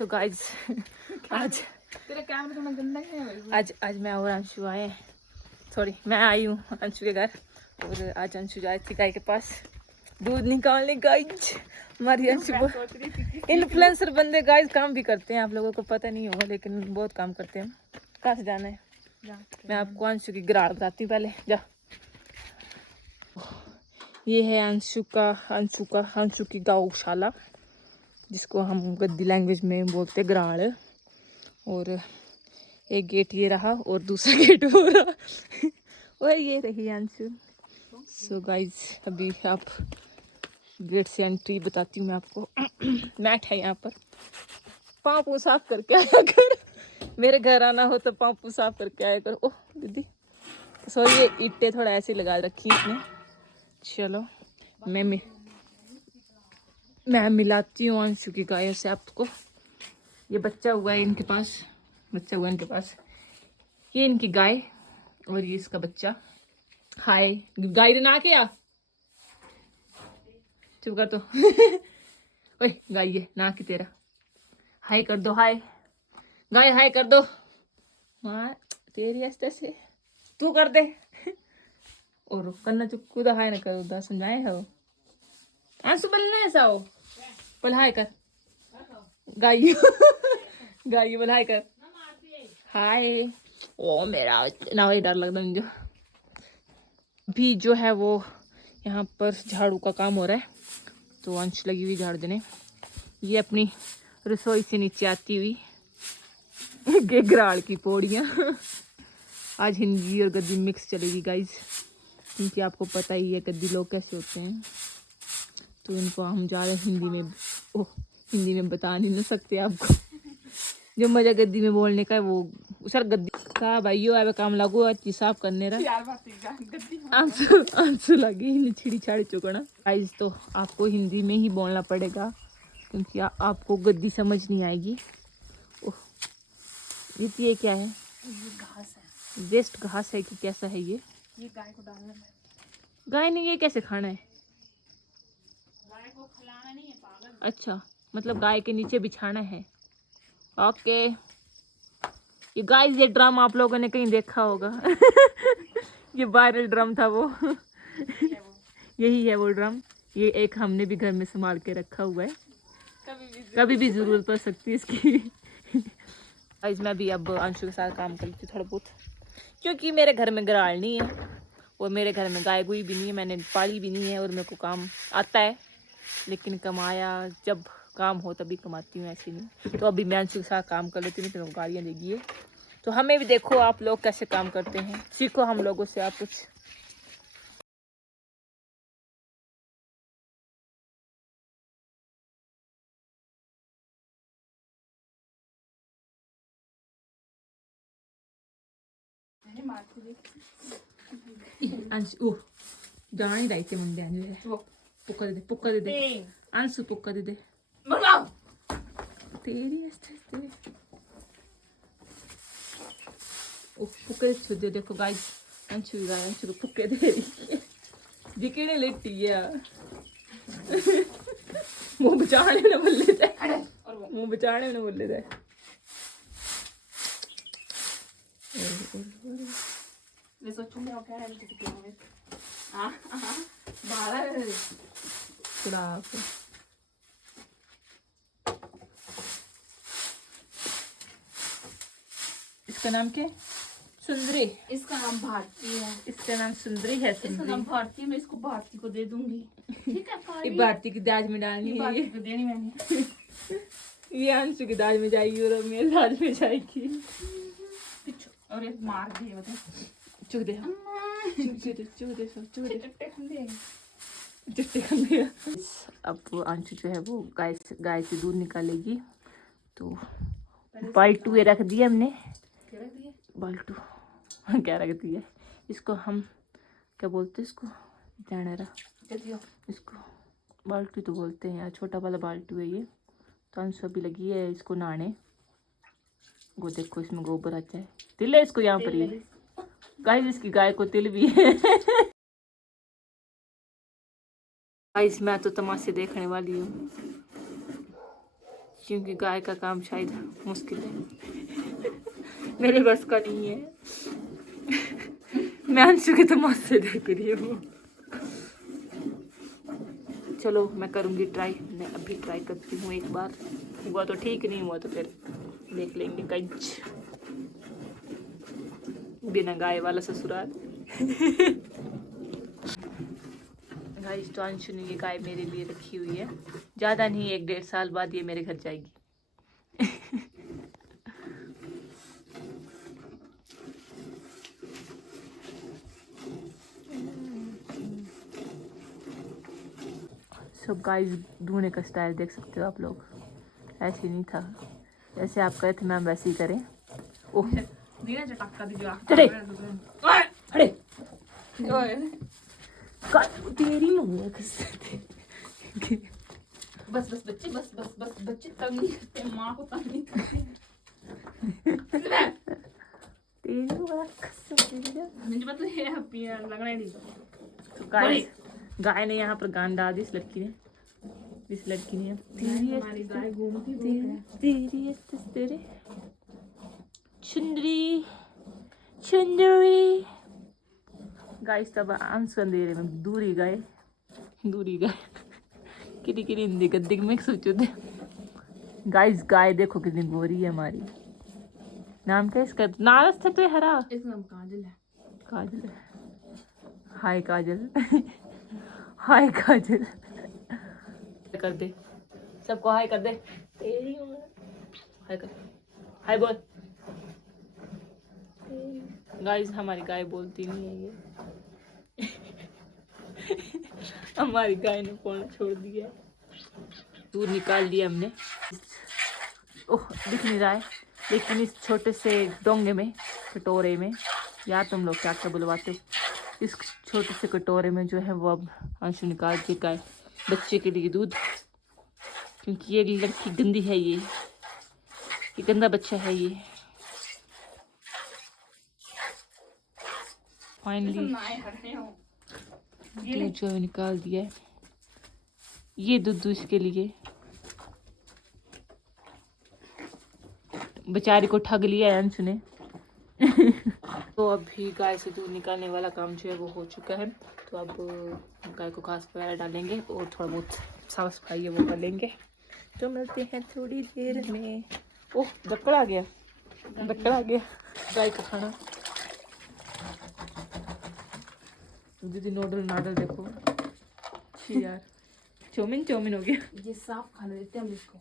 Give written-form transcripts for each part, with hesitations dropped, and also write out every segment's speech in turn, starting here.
So guys आज तेरा camera थोड़ा गंदा है। आज मैं और अंशु आए हैं। सॉरी, मैं आई हूँ अंशु के घर और आज अंशु जाए थी गाय के पास दूध निकालने। गाइस हमारी अंशु इन्फ्लुएंसर बंदे गाइस काम भी करते हैं, आप लोगों को पता नहीं होगा लेकिन बहुत काम करते हैं। कहाँ से जाना है? मैं आपको अंशु की गिराड़ बताती हूँ पहले। जा, ये है अंशु की गौशाला, जिसको हम गद्दी लैंग्वेज में बोलते ग्राड़। और एक गेट ये रहा और दूसरा गेट वो रहा और ये रही अंशु। सो गाइज अभी आप गेट से एंट्री बताती हूँ मैं आपको। मैट है यहाँ पर, पाँव पूँ साफ करके आया कर। मेरे घर आना हो तो पाँव पूँ साफ करके आया कर। ओह दीदी सॉरी, ये ईंटें थोड़ा ऐसे लगा रखी इसने। चलो मैं मिलाती हूँ अंशु की गाय से आपको। ये बच्चा हुआ है इनके पास, ये इनकी गाय और ये इसका बच्चा। हाय गाय ना क्या चुप कर तो ओए गाय ये ना की तेरा हाय कर दो। हाय गाय हाय कर दो। हाँ तेरी ऐसे से तू कर दे और करना चुप कूदा हाय ना करो दा समझाए हो आंसू बोलना ऐसा हो बोल हाय कर गाय गाय बोल हाय कर हाय। ओ मेरा ना डर लग रहा मुझे। भी जो है वो यहाँ पर झाड़ू का काम हो रहा है, तो अंश लगी हुई झाड़ देने। ये अपनी रसोई से नीचे आती हुई गेगराड़ की पौड़ियाँ। आज हिंदी और गद्दी मिक्स चलेगी गाइज, क्योंकि आपको पता ही है गद्दी लोग कैसे होते हैं, तो इनको हम ज़्यादा हिंदी में बता नहीं ना सकते आपको। जो मजा गद्दी में बोलने का है वो सर गद्दी का भाइयों अब काम लागू अच्छी साफ करने रहा आंसू लगी छिड़ी छाड़ी चुकना। गाइस तो आपको हिंदी में ही बोलना पड़ेगा, क्योंकि आपको गद्दी समझ नहीं आएगी। ओह ये क्या है? ये घास है, वेस्ट घास है कि कैसा है ये गाय को डालना है। गाय ने ये कैसे खाना है? गाय को खिलाना नहीं है पागल। अच्छा मतलब गाय के नीचे बिछाना है। ओके ये गाइस ये ड्रम आप लोगों ने कहीं देखा होगा। ये वायरल ड्रम था वो। यही है वो ड्रम। ये एक हमने भी घर में संभाल के रखा हुआ है, कभी भी जरूरत पड़ सकती है इसकी। गाइस मैं भी अब अंशु के साथ काम करती हूँ थोड़ा बहुत, क्योंकि मेरे घर में गराड़ नहीं है और मेरे घर में गाय गुई भी नहीं है, मैंने पाली भी नहीं है और मेरे को काम आता है, लेकिन कमाया जब काम हो तभी कमाती हूँ, ऐसे नहीं। तो अभी मैं अंशु के साथ काम कर लेती हूँ, तो गाड़ियाँ देगी। तो हमें भी देखो आप लोग कैसे काम करते हैं, सीखो हम लोगों से आप कुछ। अंशु जाना ही दायित्व मुंडे अंजू पुक्का दे दे अंशु पुक्का दे दे तेरी ऐसे पुक्के छुदे। देखो गाइस अंशु गाय अंशु को पुक्के दे रही है, दिखने लेटी है। मुंह बचाने न बोले थे, मुंह बचाने न बोले थे। मैं सोचूंगा क्या है तो हां बाहर थोड़ा इसका नाम क्या है? सुंदरी। इसका नाम भारती है। इसका नाम सुंदरी है। इसका नाम भारती है, मैं इसको भारती को दे दूंगी। ठीक है ये भारती की दाज में डालनी है, ये देनी मैंने। ये अंशु की दाज में जाएगी और मेरे दाज में जाएगी। और एक मार दिए बता चुक दे अब अंशु जो है वो गाय से दूध निकालेगी, तो बाल्टू ये रख दिया हमने। बाल्टू क्या रख दिया इसको, हम क्या बोलते हैं इसको, जानरा इसको बाल्टू तो बोलते हैं यार, छोटा वाला बाल्टू है ये। तो अंशु अभी लगी है इसको नहाने। वो देखो इसमें गोबर आता है, तिल है इसको यहाँ पर, ये गाइस इसकी गाय को तिल भी है। गाइस मैं तो तमाशे देखने वाली हूँ। क्योंकि गाय का काम शायद मुश्किल है, मेरे बस का नहीं है। मैं अंशु की तमाशे देख रही हूँ। चलो मैं करूँगी ट्राई, मैं अभी ट्राई करती हूँ एक बार, हुआ तो ठीक, नहीं हुआ तो फिर देख लेंगे कंच। बिना गाय वाला ससुराल। गाइस तो अंशु ने ये गाय मेरे लिए रखी हुई है, ज़्यादा नहीं, 1-1.5 साल बाद ये मेरे घर जाएगी। सब गाइस धोने का स्टाइल देख सकते हो आप लोग, ऐसे नहीं था, जैसे आप कहते मैम वैसे ही करें। ओह दीना चटका दीजिए चले अरे ओए तेरी मम्मी बस बच्चे तंग नहीं करते, माँ को तंग नहीं करते। तेरी मुझे मतलब ये हैप्पी है लगना ही नहीं। तो गाइस गाय ने यहाँ पर गान डाल दी, इस लड़की ने हमारी गाय घूमती तेरी चुंदरी चुंदरी। गाइस तब अंशु अंधेरे में दूरी गाय किरी हिंदी गद्दी मिक्स हो चुके। गाइस गाय देखो कितनी गोरी है हमारी। नाम क्या इसका? नारस था तो हरा। इसका नाम काजल है। काजल है। हाय काजल। हाय काजल। कर दे सबको, हाय कर दे। तेरी हाय कर, हाय बोल। गाइस हमारी गाय बोलती नहीं है ये। हमारी गाय ने बोलना छोड़ दिया, दूध निकाल दिया हमने। ओह दिख नहीं रहा है, लेकिन इस छोटे से डोंगे में, कटोरे में, यार तुम लोग क्या क्या बुलवाते हो, इस छोटे से कटोरे में जो है वो अब अंशु निकाल के गाय बच्चे के लिए दूध, क्योंकि ये लड़की गंदी है, ये गंदा बच्चा है ये। फाइनली दूध जो है निकाल दिया है, ये दूध इसके लिए। बेचारी को ठग लिया है अंशु ने। तो अभी गाय से दूध निकालने वाला काम जो है वो हो चुका है, तो अब गाय को घास वगैरह डालेंगे और थोड़ा बहुत साफ सफाई है वो कर लेंगे। तो मिलते हैं थोड़ी देर में। ओह डक्कड़ आ गया गाय का खाना। दीदी नूडल नाडल देखो यार, चौमिन हो गया। ये साफ खाना देते हैं हम इसको,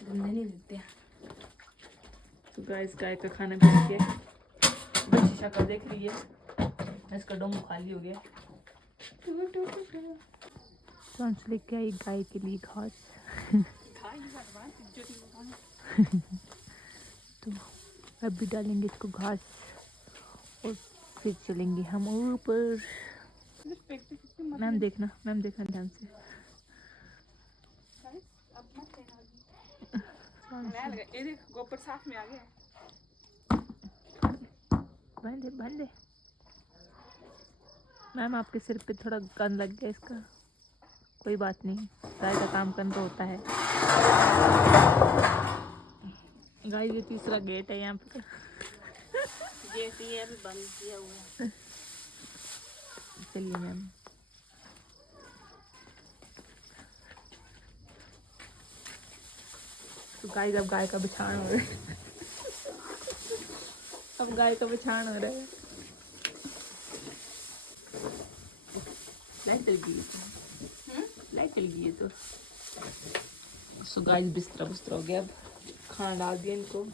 गंदे नहीं देते हैं। तो गाइस गाय का खाना बन गया, बच्ची शक्ल देख रही है, इसका डोंग खाली हो गया। सांस लेके आई गाय के लिए घास। तो अभी डालेंगे इसको घास और फिर चलेंगे हम ऊपर। मैम देखना ध्यान से। गोबर साफ में आ गया। बांधे मैम, आपके सिर पे थोड़ा गंद लग गया इसका, कोई बात नहीं, गाय का काम करना होता है। गाय ये तीसरा गेट है यहाँ पे। गेट ये अभी बंद किया हुआ है। चलिए मैम। तो गाइस अब गाय का बिछाण हो रहा है। अब गाय का बिछाण हो रहा है। लाइट चल गई है तो सो गाइस बिस्तरा हो गया। अब खाना डाल दिया इनको,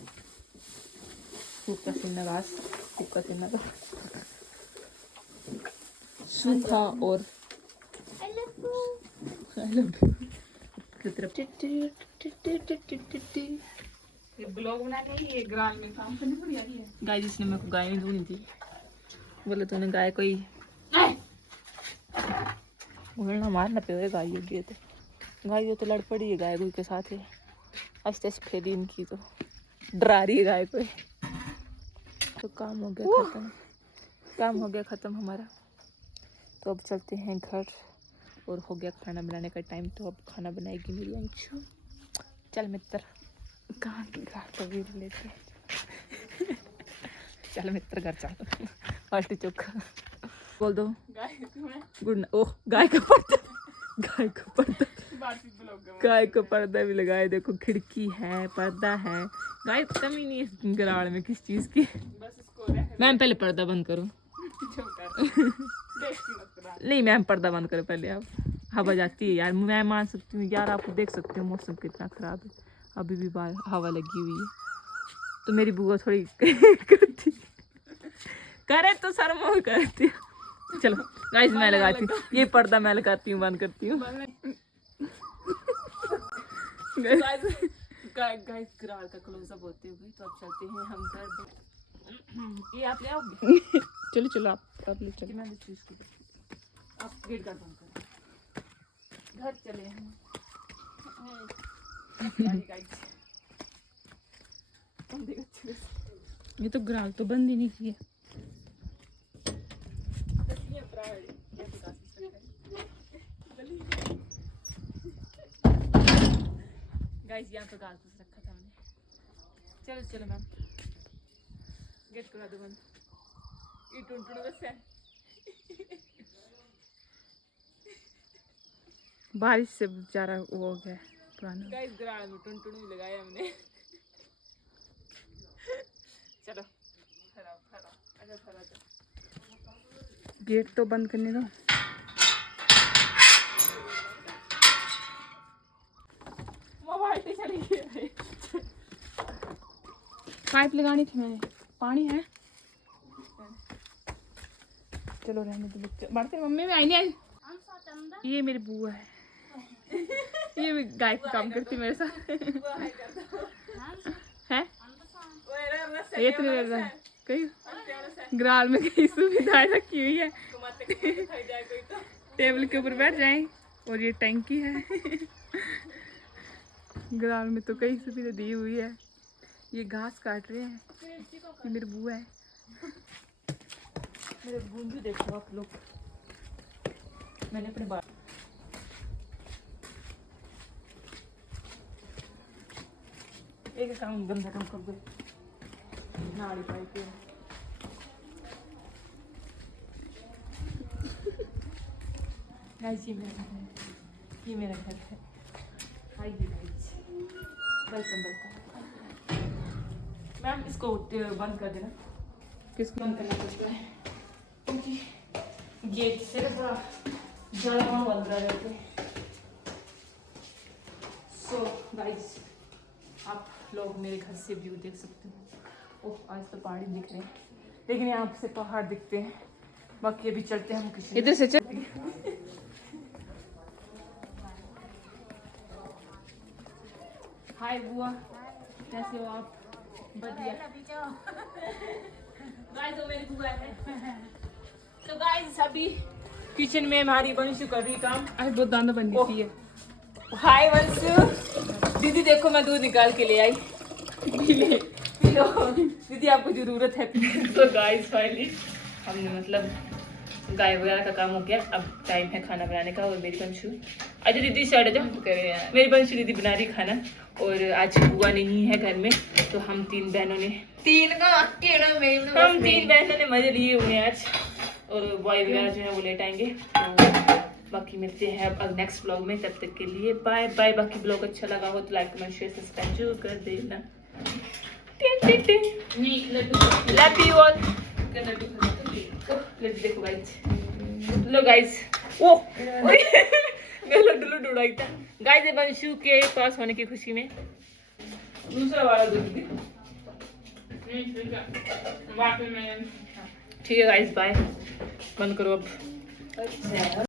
सूखा सीना घास सूखा और आई लव यू। ये ब्लॉग बना के ये ग्राम में काम करनी पड़ी आ रही है। गाय जिसने मेरे को गाय नहीं दूनी थी, बोले तूने गाय को ही बोलना, मारना पे गाय होगी तो गाय तो लड़ पड़ी है गाय गुई के साथ है। आस्ते आस्ते फेरी इनकी तो डरा रही है गाय को। तो काम हो गया ख़त्म हमारा। तो अब चलते हैं घर, और हो गया खाना बनाने का टाइम। तो अब खाना बनाएगी मेरी अंशु। चल मित्र, कहाँ की घाट तस्वीर लेते। चल मित्र घर चल। बाल्टी चोखा बोल दो। गाय तुम्हें गुड ओह गाय का पर्दा, गाय का पर्दा, बातचीत ब्लॉग गाय का पर्दा भी लगाए। देखो खिड़की है, पर्दा है। गाय कमी नहीं है इस गराड़ में किस चीज की। बस इसको रह मैम पहले पर्दा बंद करो। जो कर बेइज्जती मत करा। नहीं मैम पर्दा बंद करो पहले आप। हवा जाती है यार, मैं मान सकती हूँ यार। आप देख सकते हो मौसम कितना खराब है, अभी भी बाहर हवा लगी हुई है। तो मेरी बुआ थोड़ी करती करे तो शर्म करती है। चलो गाइस मैं लगाती हूँ ये पर्दा, मैं लगाती हूँ, बंद करती हूँ। गाइस ग्राल का क्लोजअप होते हुए तो अब चलते हैं हम घर। ये आप ले आओगे? चलो चलो आप ले चलो। मैं इस चीज को आप गेट का बंद करो। घर चले हम। ये तो ग्राल तो बंद ही नहीं किया। गाइस यहाँ पे गाल रखा था हमने। चलो चलो मैम गेट करा दो बंद। ये टुनटुन बस है। बारिश से बेचारा वो हो गया पुराना। गाइस ग्राल में टुनटुन भी लगाया हमने। चलो खड़ा खड़ा अच्छा खड़ा चलो। गेट तो बंद करने दो। मोबाइल पे चली गई। पाइप लगानी थी मैंने। पानी है? चलो रहने दो बच्चे। बढ़ते मम्मी में आई नहीं आई। ये मेरी बुआ है। ये भी गाय का काम करती मेरे साथ है। ये तो कहीं ग्राल में कहीं सुविधाएं रखी हुई है। टेबल के ऊपर बैठ जाएं। और ये टैंकी है। ग्राल में तो कई सुविधा दी हुई है। ये घास काट रहे हैं। ये मेरी बुआ है। मेरे बूंदी देखो आप लोग। मैंने अपने बाल एक काम गंदा काम कर दो। नाड़ी पाई के गाइस ये मेरा घर है, ये मेरा घर है। Hi guys welcome welcome. Ma'am इसको बंद कर देना। किसको बंद करना पड़ता है क्योंकि गेट से थोड़ा जलवा बंद रहा रहते। सो गाइस आप लोग मेरे घर से व्यू देख सकते हो। ओह आज तो पहाड़ी दिख रहे हैं, लेकिन यहाँ से पहाड़ दिखते हैं। बाकी अभी चलते हैं हम किसी इधर से चल। हाय बुआ कैसे हो आप? बढ़िया। गाइस वो मेरी बुआ है। तो गाइस अभी किचन में हमारी वंशु कर रही काम। आज बहुत दाना बन गई है। हाय वंशु। दीदी देखो मैं दूध निकाल के ले आई। पी लो दीदी आपको जरूरत है। तो गाइस फाइनली हमने मतलब गाय वगैरह का काम हो गया। अब टाइम है खाना बनाने का। और मेरी वंशु अच्छा दीदी स्टार्ट जो मेरी वंशु दीदी बना रही खाना। और आज बुआ नहीं है घर में तो हम तीन बहनों ने मजे लिए हुए हैं आज। और बॉय वगैरह जो है वो लेट आएंगे। तो बाकी मिलते हैं अब नेक्स्ट ब्लॉग में। तब तक के लिए बाय बाय। बाकी ब्लॉग अच्छा लगा हो तो लाइक कमेंट शेयर सब्सक्राइब जरूर कर देना। Love you all. देखो गाइस लो गाइस ओ मैं लड्डू उड़ाई था गाइस। वंशु के पास होने की खुशी में दूसरा वाला दूध दी। ठीक है गाइस बाय। बंद करो अब।